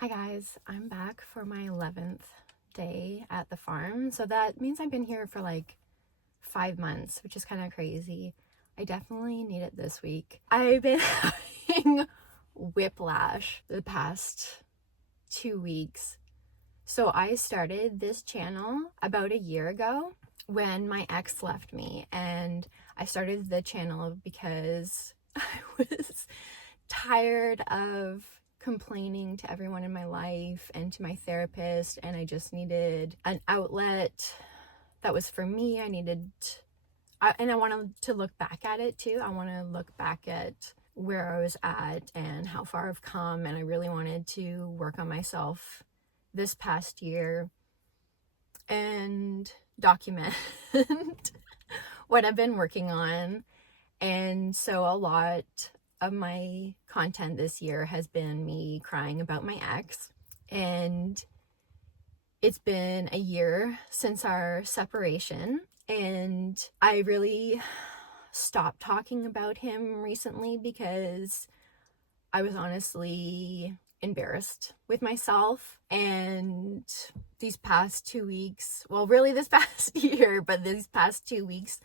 Hi guys, I'm back for my 11th day at the farm. So that means I've been here for like 5 months, which is kind of crazy. I definitely need it this week. I've been having whiplash the past 2 weeks. So I started this channel about a year ago when my ex left me, and I started the channel because I was tired of complaining to everyone in my life and to my therapist, and I just needed an outlet that was for me. And I wanted to look back at it too. I want to look back at where I was at and how far I've come, and I really wanted to work on myself this past year and document what I've been working on. And so a lot of my content this year has been me crying about my ex, and it's been a year since our separation, and I really stopped talking about him recently because I was honestly embarrassed with myself. And these past 2 weeks, well, really this past year, but these past 2 weeks,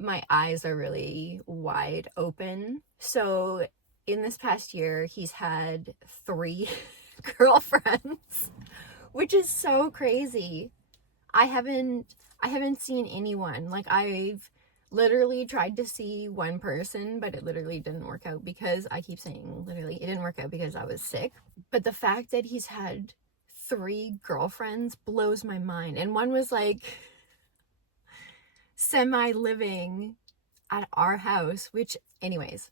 my eyes are really wide open. So in this past year, he's had 3 girlfriends, which is so crazy. I haven't seen anyone. Like, I've literally tried to see one person, but it literally didn't work out because I keep saying literally, it didn't work out because I was sick. But the fact that he's had 3 girlfriends blows my mind. And one was like semi-living at our house, which anyways,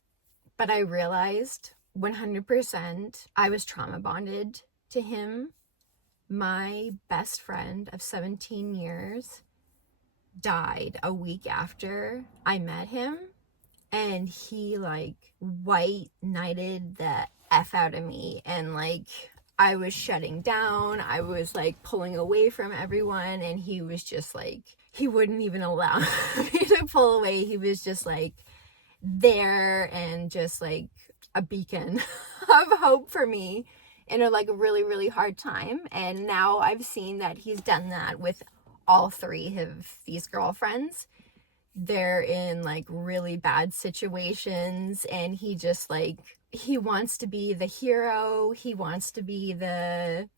but I realized 100% I was trauma bonded to him. My best friend of 17 years died a week after I met him, and he like white knighted the F out of me, and like I was shutting down, I was like pulling away from everyone, and he was just like, he wouldn't even allow me to pull away. He was just like there and just like a beacon of hope for me in a like really, really hard time. And now I've seen that he's done that with all 3 of these girlfriends. They're in like really bad situations, and he just like, he wants to be the hero, he wants to be the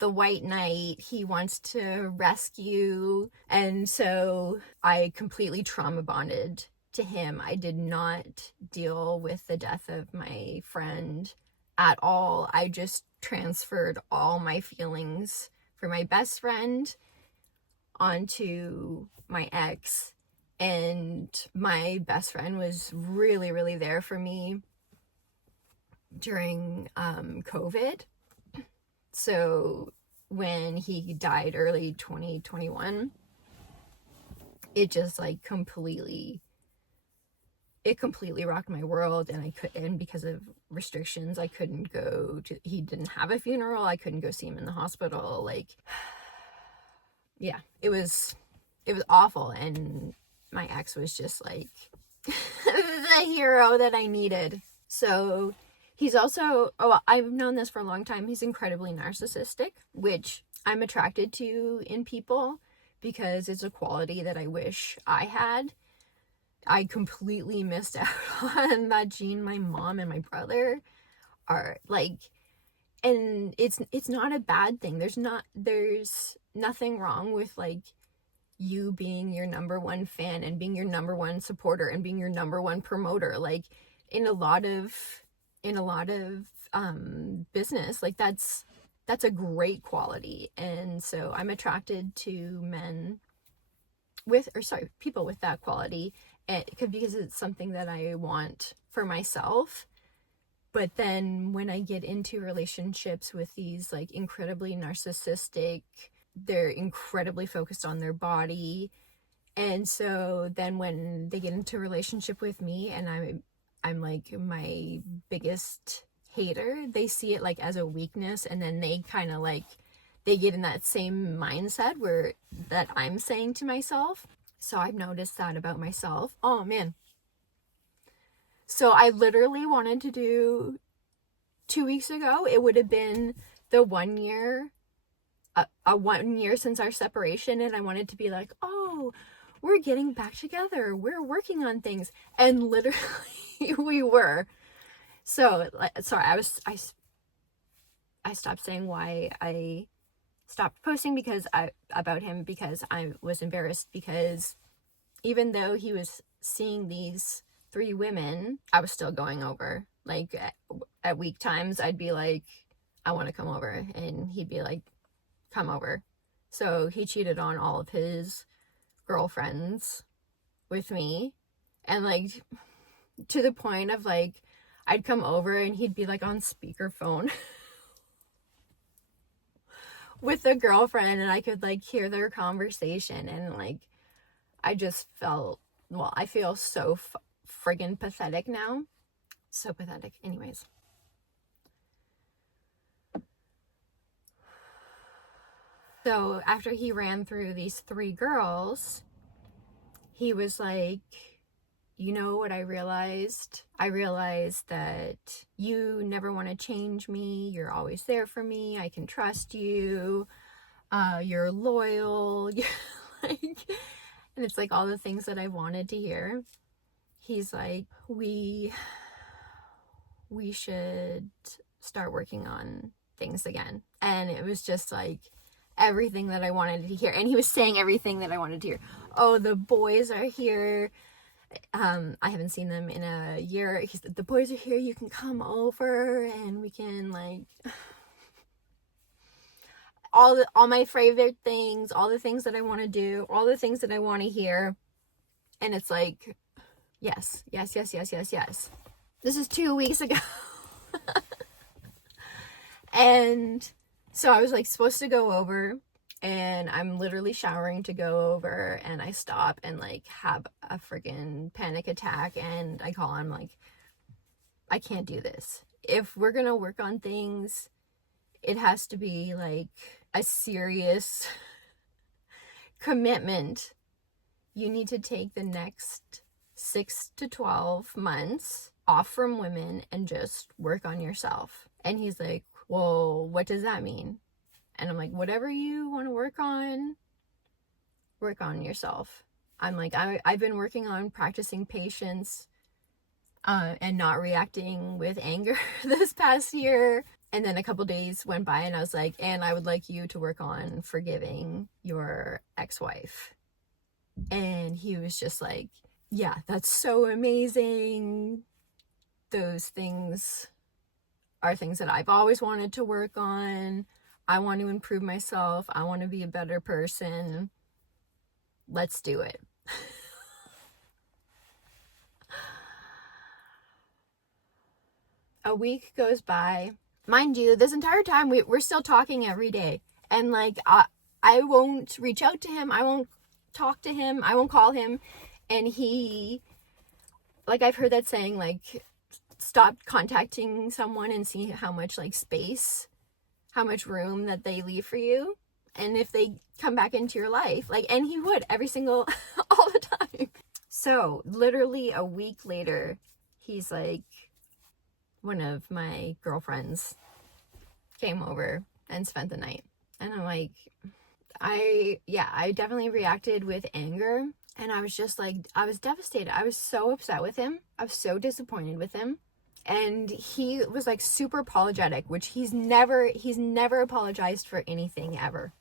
white knight, he wants to rescue. And so I completely trauma bonded to him. I did not deal with the death of my friend at all. I just transferred all my feelings for my best friend onto my ex, and my best friend was really, really there for me during COVID. So when he died early 2021, it just like completely rocked my world. And because of restrictions, I couldn't go to, he didn't have a funeral, I couldn't go see him in the hospital. Like, yeah, it was awful. And my ex was just like the hero that I needed. So he's also, I've known this for a long time, he's incredibly narcissistic, which I'm attracted to in people because it's a quality that I wish I had. I completely missed out on that gene. My mom and my brother are like, and it's not a bad thing. There's nothing wrong with like you being your number one fan and being your number one supporter and being your number one promoter. Like in a lot of business, like that's a great quality. And so I'm attracted to people with that quality, because it's something that I want for myself. But then when I get into relationships with these like incredibly narcissistic, they're incredibly focused on their body. And so then when they get into a relationship with me and I'm like my biggest hater, they see it like as a weakness, and then they kind of like, they get in that same mindset where that I'm saying to myself. So I've noticed that about myself. Oh man. So I literally wanted to do 2 weeks ago, it would have been the 1 year, a 1 year since our separation, and I wanted to be like, oh, we're getting back together, we're working on things, and literally we were. So sorry, I stopped saying why I stopped posting about him, because I was embarrassed, because even though he was seeing these 3 women, I was still going over. Like at week times, I'd be like, I want to come over, and he'd be like, come over. So he cheated on all of his girlfriends with me, and like to the point of like I'd come over and he'd be like on speakerphone with a girlfriend, and I could like hear their conversation, and like I just felt, well, I feel so friggin' pathetic now. So pathetic. Anyways. So after he ran through these 3 girls, he was like, you know what I realized? I realized that you never want to change me. You're always there for me. I can trust you. You're loyal. Like, and it's like all the things that I wanted to hear. He's like, we should start working on things again. And it was just like everything that I wanted to hear. And he was saying everything that I wanted to hear. Oh, the boys are here. I haven't seen them in a year. The boys are here. You can come over and we can like all my favorite things, all the things that I want to do, all the things that I want to hear. And it's like, yes. This is 2 weeks ago. And so I was like supposed to go over, and I'm literally showering to go over, and I stop and like have a freaking panic attack, and I call him like, I can't do this. If we're gonna work on things, it has to be like a serious commitment. You need to take the next 6 to 12 months off from women and just work on yourself. And he's like, well, what does that mean? And I'm like, whatever you want to work on yourself. I'm like, I've been working on practicing patience and not reacting with anger this past year. And then a couple days went by, and I was like, and I would like you to work on forgiving your ex-wife. And he was just like, yeah, that's so amazing. Those things are things that I've always wanted to work on. I want to improve myself. I want to be a better person. Let's do it. A week goes by. Mind you, this entire time we're still talking every day. And like, I won't reach out to him. I won't talk to him. I won't call him. And he, like, I've heard that saying, like, stop contacting someone and see how much like space, how much room that they leave for you, and if they come back into your life, like, and he would every single all the time. So literally a week later, he's like, one of my girlfriends came over and spent the night, and I'm like, I definitely reacted with anger, and I was just like, I was devastated. I was so upset with him. I was so disappointed with him. And he was like super apologetic, which he's never apologized for anything ever,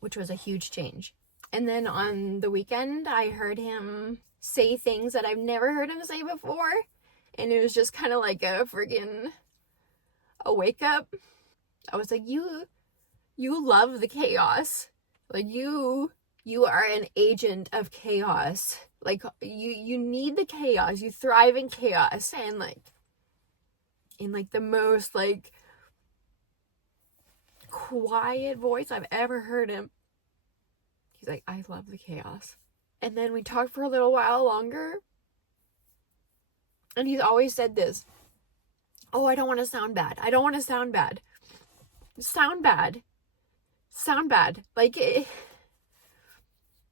which was a huge change. And then on the weekend, I heard him say things that I've never heard him say before. And it was just kind of like a wake up. I was like, you love the chaos. Like you are an agent of chaos. Like, you need the chaos. You thrive in chaos. And, like, in, like, the most, like, quiet voice I've ever heard him. He's like, I love the chaos. And then we talked for a little while longer. And he's always said this. Oh, I don't want to sound bad. I don't want to sound bad. Sound bad. Sound bad. Like,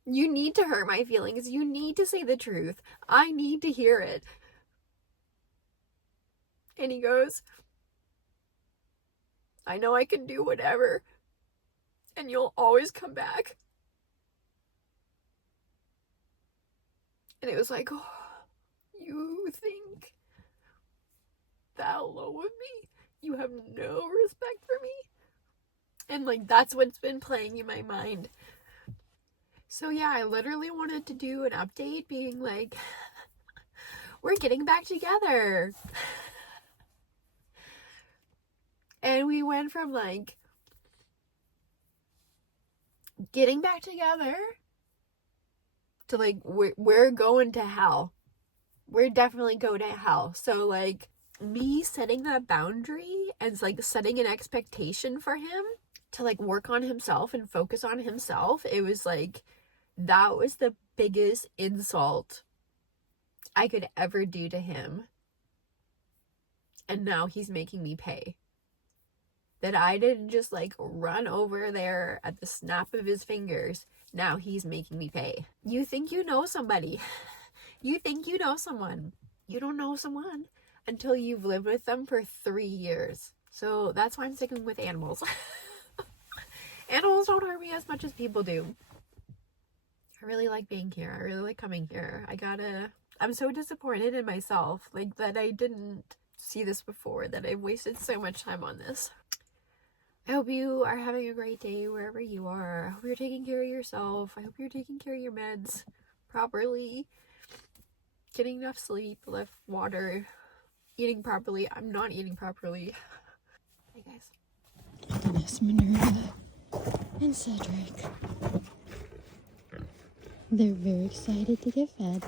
you need to hurt my feelings. You need to say the truth. I need to hear it. And he goes, I know I can do whatever, and you'll always come back. And it was like, oh, you think that low of me? You have no respect for me? And like, that's what's been playing in my mind. So yeah, I literally wanted to do an update being like, we're getting back together. And we went from like getting back together to like, we're going to hell. We're definitely going to hell. So like, me setting that boundary and like setting an expectation for him to like work on himself and focus on himself, it was like, that was the biggest insult I could ever do to him. And now he's making me pay. That I didn't just like run over there at the snap of his fingers. Now he's making me pay. You think you know somebody. You think you know someone. You don't know someone until you've lived with them for 3 years. So that's why I'm sticking with animals. Animals don't hurt me as much as people do. I really like being here. I really like coming here. I'm so disappointed in myself, like that I didn't see this before, that I've wasted so much time on this. I hope you are having a great day wherever you are. I hope you're taking care of yourself. I hope you're taking care of your meds properly, getting enough sleep, enough water, eating properly. I'm not eating properly. Hey guys. Dennis, Minerva, and Cedric. They're very excited to get fed.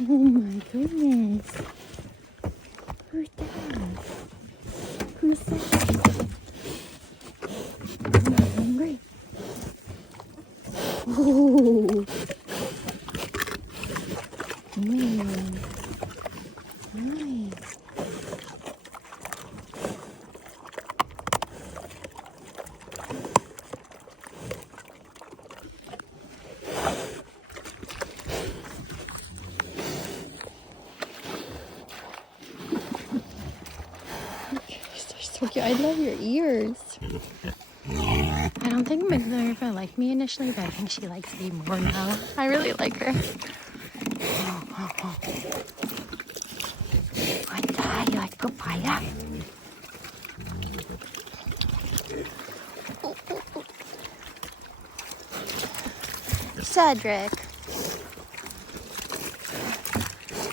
Oh my goodness. Who's that? Who's that? I'm hungry. Oh. Nice. So cute. I love your ears. I don't think Minerva liked me initially, but I think she likes me more now. I really like her. What's that? You like papaya? Cedric.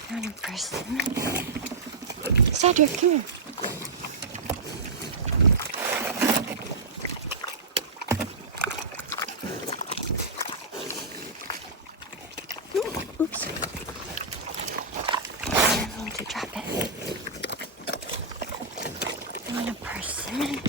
You're an person. Cedric, come here. Oops. I need to drop it. You want a person?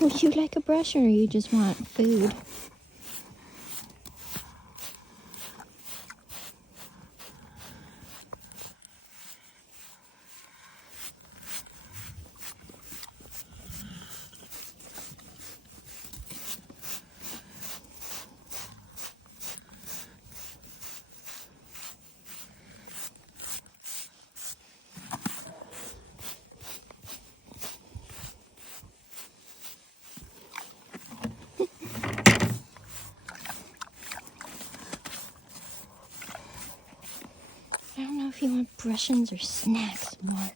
Would you like a brush or you just want food? I don't know if you want brushings or snacks more.